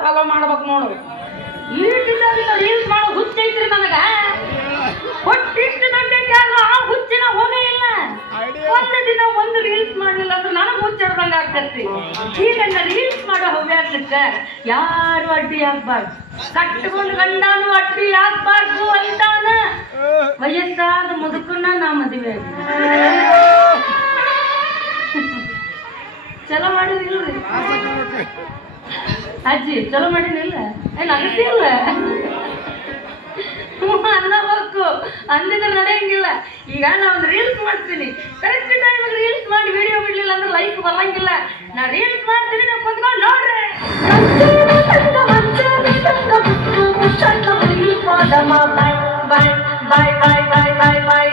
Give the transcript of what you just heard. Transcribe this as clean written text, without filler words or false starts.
Follow ಮಾಡ್ಬೇಕು ನೋಡು. ಈಗಿನ ರೀಲ್ಸ್ ಮಾಡೋ ಹುಚ್ಚೈತ್ರಿ ನನಗ. ಒಟ್ಟಿಷ್ಟು ದೊಡ್ಡ ಆ ಹುಚ್ಚಿನ ಹೋಗೇ ಇಲ್ಲ. ಒಂದು ದಿನ ಒಂದು ರೀಲ್ಸ್ ಮಾಡಲಿಲ್ಲ ಅಂದ್ರೆ ನನಗೆ ಹುಚ್ಚಿಡ್ದಂಗ ಆಗ್ತೈತಿ. ಈಗ ರೀಲ್ಸ್ ಮಾಡೋ ಹವ್ಯಾಸಕ್ಕೆ ಯಾರು ಅಡ್ಡಿ ಆಗ್ಬಾರ್ದು. ಕಟ್ಕೊಂಡು ಗಂಡನು ಅಡ್ಡಿ ಆಗ್ಬಾರ್ದು ಅಂತಾನ ವಯಸ್ಸಾದ ಮುದುಕನ್ನ ನಾ ಮದುವೆ ಚಲೋ ಮಾಡಿದಿಲ್ರಿ ಅಜ್ಜಿ? ಚಲೋ ಮಾಡಿದಿಲ್ಲ? ಏನ್ ಅಗತ್ಯ ಅನ್ನಬೇಕು ಅಂದಿದ್ರೆ ನಡೆಯಂಗಿಲ್ಲ. ಈಗ ನಾ ಒಂದು ರೀಲ್ಸ್ ಮಾಡ್ತೀನಿ, ಕರೆಕ್ಟ್ ಟೈಮ್ ರೀಲ್ಸ್ ಮಾಡಿ ವಿಡಿಯೋ ಬಿಡ್ಲಿಲ್ಲ ಅಂದ್ರೆ ಲೈಕ್ ಬರಂಗಿಲ್ಲ. ನಾ ರೀಲ್ಸ್ ಮಾಡ್ತೀನಿ, ನೀವು ಕುಂತ್ಕೊಂಡು ನೋಡ್ರಿ. ಬಾಯ್ ಬಾಯ್ ಬಾಯ್ ಬಾಯ್ ಬಾಯ್ ಬಾಯ್